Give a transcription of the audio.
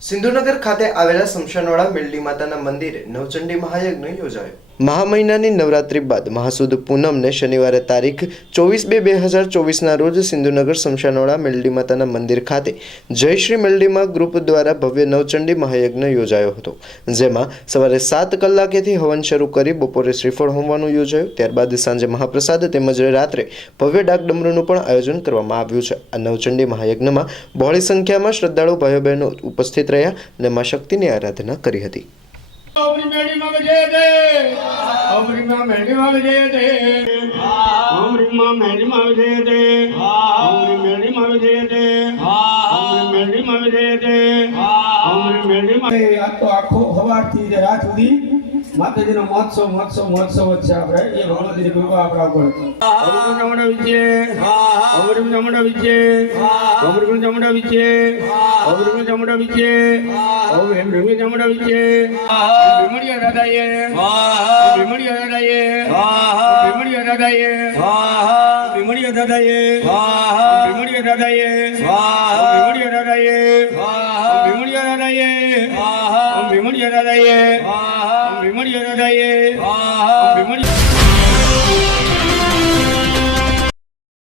સિંધુનગર ખાતે આવેલા શમશાનવાળા મેલડી માતાના મંદિરે નવચંડી મહાયજ્ઞ યોજાયો. મહા મહિનાની નવરાત્રી બાદ મહાસુદ પૂનમને શનિવારે તારીખ ચોવીસ બે બે હજાર ચોવીસના રોજ સિંધુનગર શમશાનવાળા મેલડી માતાના મંદિર ખાતે જય શ્રી મેલડીમાં ગ્રુપ દ્વારા ભવ્ય નવચંડી મહાયજ્ઞ યોજાયો હતો. જેમાં સવારે સાત કલાકેથી હવન શરૂ કરી બપોરે શ્રીફળ હોમવાનું યોજાયું. ત્યારબાદ સાંજે મહાપ્રસાદ તેમજ રાત્રે ભવ્ય ડાકડમરૂનું પણ આયોજન કરવામાં આવ્યું છે. આ નવચંડી મહાયજ્ઞમાં બહોળી સંખ્યામાં શ્રદ્ધાળુ ભાઈઓ બહેનો ઉપસ્થિત રહ્યા અને મા શક્તિની આરાધના કરી હતી. અમરી મેળવી આ તો આખો સવારથી રાત સુધી માતાજીનો મહોત્સવ મહોત્સવ મહોત્સવ એ આપણા ઉપર. અમૃત ચમડા વિજે અમૃત ચમડા વિજે અમૃત ચમડા વિજે અમૃત ચમડા વિજે ઓમ એમ રમે ચમડા વિજે વિમળિયા દાદાએ. વિમળિયા દાદાએ. વિમળિયા દાદાએ. વિમળિયા દાદાએ. વિમળિયા દાદાએ. भीमड जनता ये भीमड जनता ये विमल